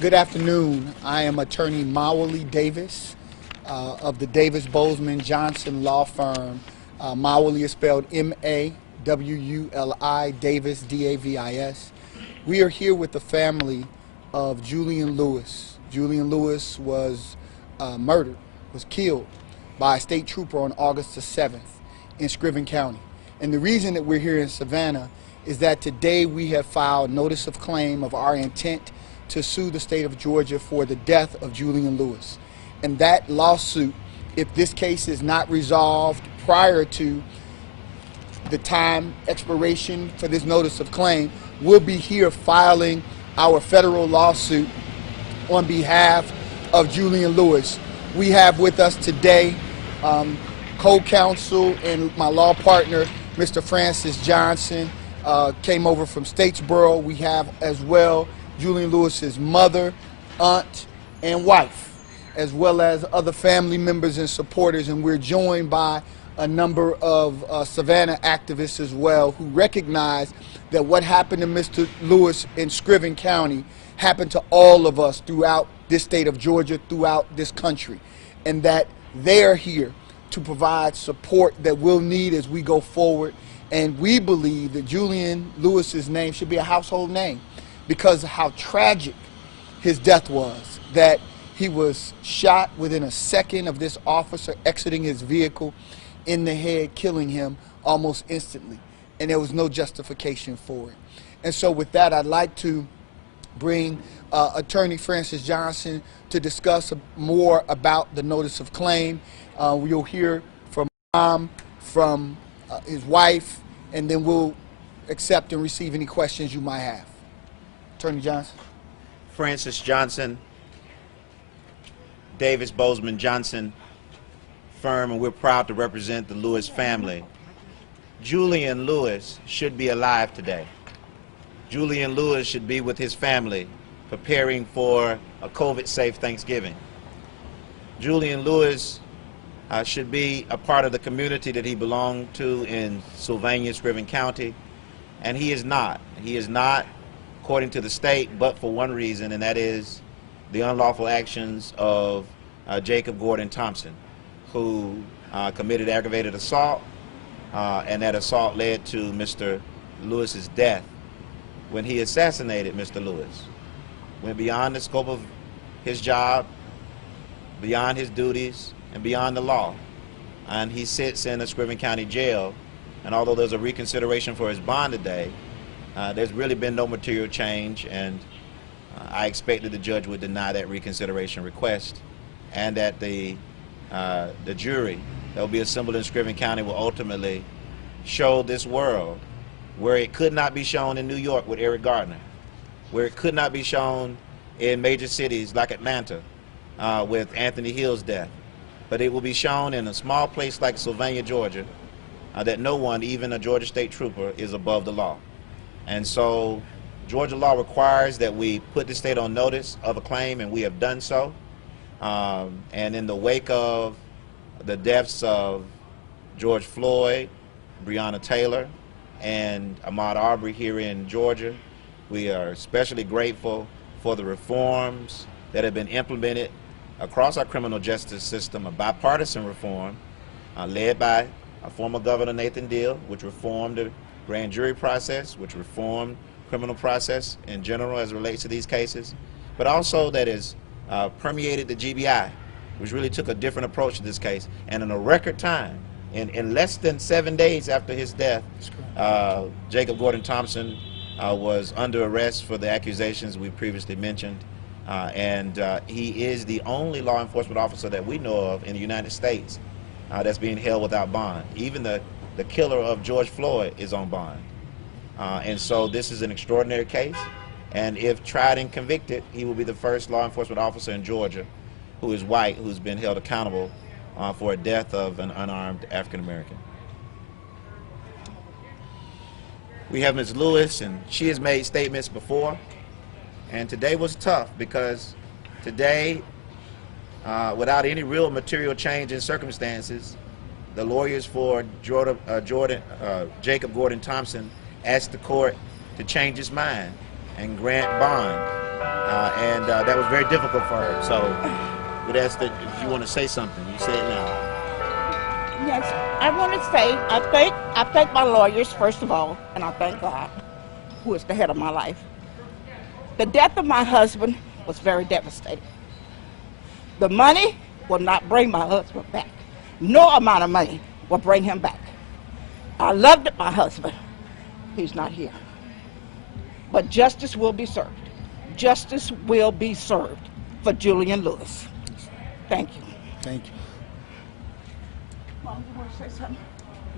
Good afternoon. I am attorney Mawuli Davis of the Davis Bozeman Johnson law firm. Mawuli is spelled M-A-W-U-L-I, Davis, D-A-V-I-S. We are here with the family of Julian Lewis. Julian Lewis was murdered, was killed by a state trooper on August the 7th in Screven County. And the reason that we're here in Savannah is that today we have filed notice of claim of our intent to sue the state of Georgia for the death of Julian Lewis. And that lawsuit, if this case is not resolved prior to the time expiration for this notice of claim, we'll be here filing our federal lawsuit on behalf of Julian Lewis. We have with us today co-counsel and my law partner, Mr. Francys Johnson, came over from Statesboro. We have as well Julian Lewis's mother, aunt, and wife, as well as other family members and supporters, and we're joined by a number of Savannah activists as well who recognize that what happened to Mr. Lewis in Screven County happened to all of us throughout this state of Georgia, throughout this country, and that they're here to provide support that we'll need as we go forward. And we believe that Julian Lewis's name should be a household name because of how tragic his death was, that he was shot within a second of this officer exiting his vehicle in the head, killing him almost instantly, and there was no justification for it. And so with that, I'd like to bring attorney Francys Johnson to discuss more about the notice of claim. You'll hear from mom, from his wife, and then we'll accept and receive any questions you might have. Attorney Johnson. Francys Johnson, Davis Bozeman Johnson firm, and we're proud to represent the Lewis family. Julian Lewis should be alive today. Julian Lewis should be with his family preparing for a COVID-safe Thanksgiving. Julian Lewis should be a part of the community that he belonged to in Sylvania, Screven County, and he is not. He is not, according to the state, but for one reason, and that is the unlawful actions of Jacob Gordon Thompson, who committed aggravated assault, and that assault led to Mr. Lewis's death. When he assassinated Mr. Lewis, went beyond the scope of his job, beyond his duties, and beyond the law. And he sits in the Screven County jail, and although there's a reconsideration for his bond today, there's really been no material change, and I expect that the judge would deny that reconsideration request, and that the jury that will be assembled in Screven County will ultimately show this world where it could not be shown in New York with Eric Gardner, where it could not be shown in major cities like Atlanta with Anthony Hill's death, but it will be shown in a small place like Sylvania, Georgia, that no one, even a Georgia State Trooper, is above the law. And so Georgia law requires that we put the state on notice of a claim, and we have done so. And in the wake of the deaths of George Floyd, Breonna Taylor, and Ahmaud Arbery here in Georgia, we are especially grateful for the reforms that have been implemented across our criminal justice system, a bipartisan reform led by former Governor Nathan Deal, which reformed the grand jury process, which reformed criminal process in general as it relates to these cases, but also that has permeated the GBI, which really took a different approach to this case. And in a record time, in less than 7 days after his death, Jacob Gordon Thompson was under arrest for the accusations we previously mentioned, and he is the only law enforcement officer that we know of in the United States that's being held without bond. Even the killer of George Floyd is on bond. And so this is an extraordinary case, and if tried and convicted, he will be the first law enforcement officer in Georgia who is white, who's been held accountable for a death of an unarmed African American. We have Ms. Lewis, and she has made statements before, and today was tough because today, without any real material change in circumstances, the lawyers for Jacob Gordon Thompson asked the court to change its mind and grant bond and that was very difficult for her. So we'd ask that if you want to say something, you say it now. Yes, I want to say I thank my lawyers first of all, and I thank God, who is the head of my life. The death of my husband was very devastating. The money will not bring my husband back. No amount of money will bring him back. I loved my husband. He's not here. But justice will be served. Justice will be served for Julian Lewis. Thank you. Thank you. Mom, you want to say something?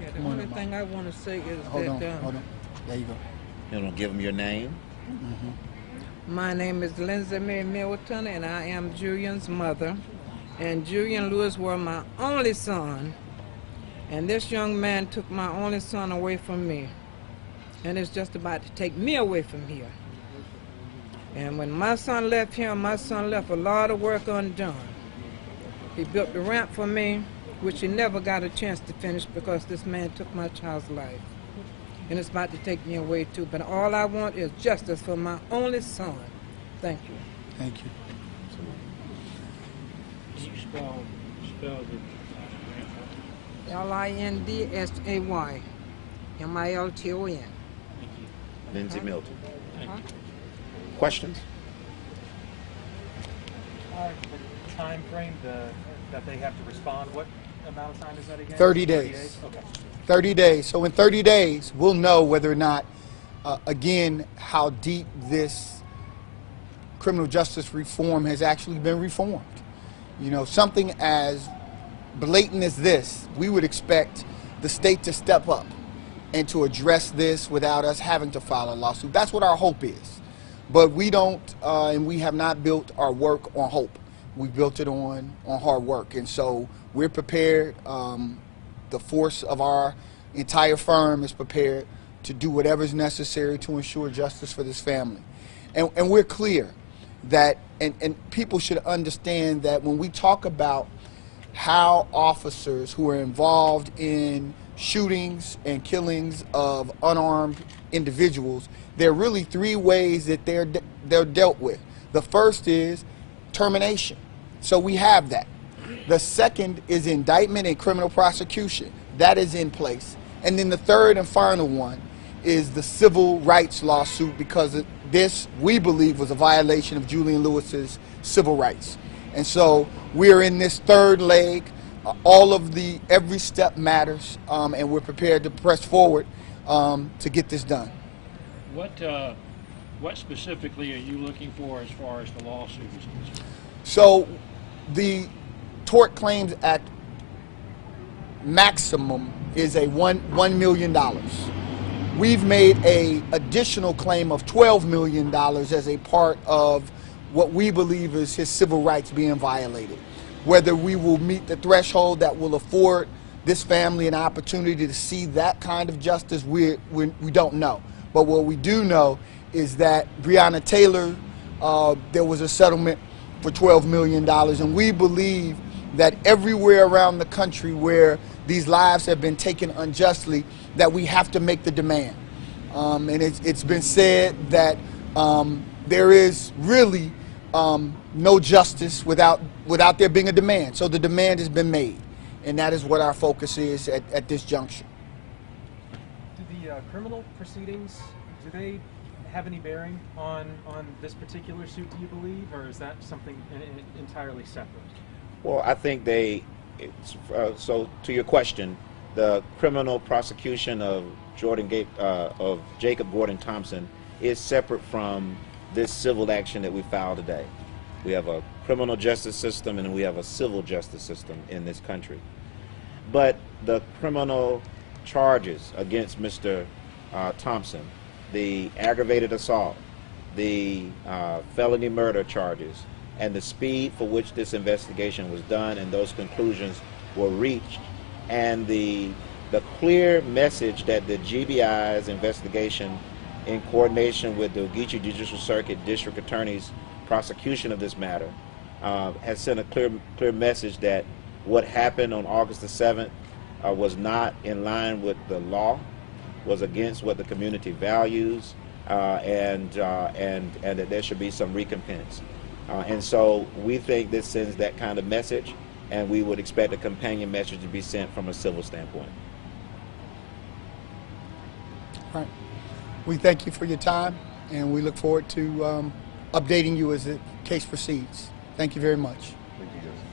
Yeah, the only thing I want to say is Hold that on. There you go. You don't give them your name. my name is Lindsay Mae Middleton, and I am Julian's mother. And Julian Lewis was my only son. And this young man took my only son away from me. And it's just about to take me away from here. And when my son left here, my son left a lot of work undone. He built the ramp for me, which he never got a chance to finish because this man took my child's life. And it's about to take me away too. But all I want is justice for my only son. Thank you. Thank you. Can you spell the Lindsay Milton. Lindsay Milton. Huh? Questions? the time frame that they have to respond? What amount of time is that again? 30 days. Okay. 30 days. So in 30 days, we'll know whether or not, again, how deep this criminal justice reform has actually been reformed. You know, something as blatant as this, we would expect the state to step up and to address this without us having to file a lawsuit. That's what our hope is. But we don't, and we have not built our work on hope. We built it on hard work. And so we're prepared. The force of our entire firm is prepared to do whatever is necessary to ensure justice for this family. And we're clear that, and people should understand that when we talk about how officers who are involved in shootings and killings of unarmed individuals, there are really three ways that they're dealt with. The first is termination. So we have that. The second is indictment and criminal prosecution. That is in place. And then the third and final one is the civil rights lawsuit, because this, we believe, was a violation of Julian Lewis's civil rights. And so we're in this third leg. Every step matters, and we're prepared to press forward to get this done. What specifically are you looking for as far as the lawsuit is concerned? So the Tort Claims Act maximum is a $1 million. We've made an additional claim of $12 million as a part of what we believe is his civil rights being violated. Whether we will meet the threshold that will afford this family an opportunity to see that kind of justice, we don't know. But what we do know is that Breonna Taylor, there was a settlement for $12 million, and we believe that everywhere around the country where these lives have been taken unjustly, that we have to make the demand. And it's been said that there is really no justice without there being a demand. So the demand has been made, and that is what our focus is at this juncture. Do the criminal proceedings, do they have any bearing on this particular suit, do you believe, or is that something entirely separate? Well, I think so to your question, the criminal prosecution of Jacob Gordon Thompson is separate from this civil action that we filed today. We have a criminal justice system and we have a civil justice system in this country. But the criminal charges against Mr. Thompson, the aggravated assault, the felony murder charges, and the speed for which this investigation was done and those conclusions were reached, and the clear message that the GBI's investigation, in coordination with the Ogeechee Judicial Circuit District Attorney's prosecution of this matter, has sent a clear message that what happened on August the 7th was not in line with the law, was against what the community values, and that there should be some recompense. And so we think this sends that kind of message, and we would expect a companion message to be sent from a civil standpoint. All right. We thank you for your time, and we look forward to updating you as the case proceeds. Thank you very much. Thank you, Justice.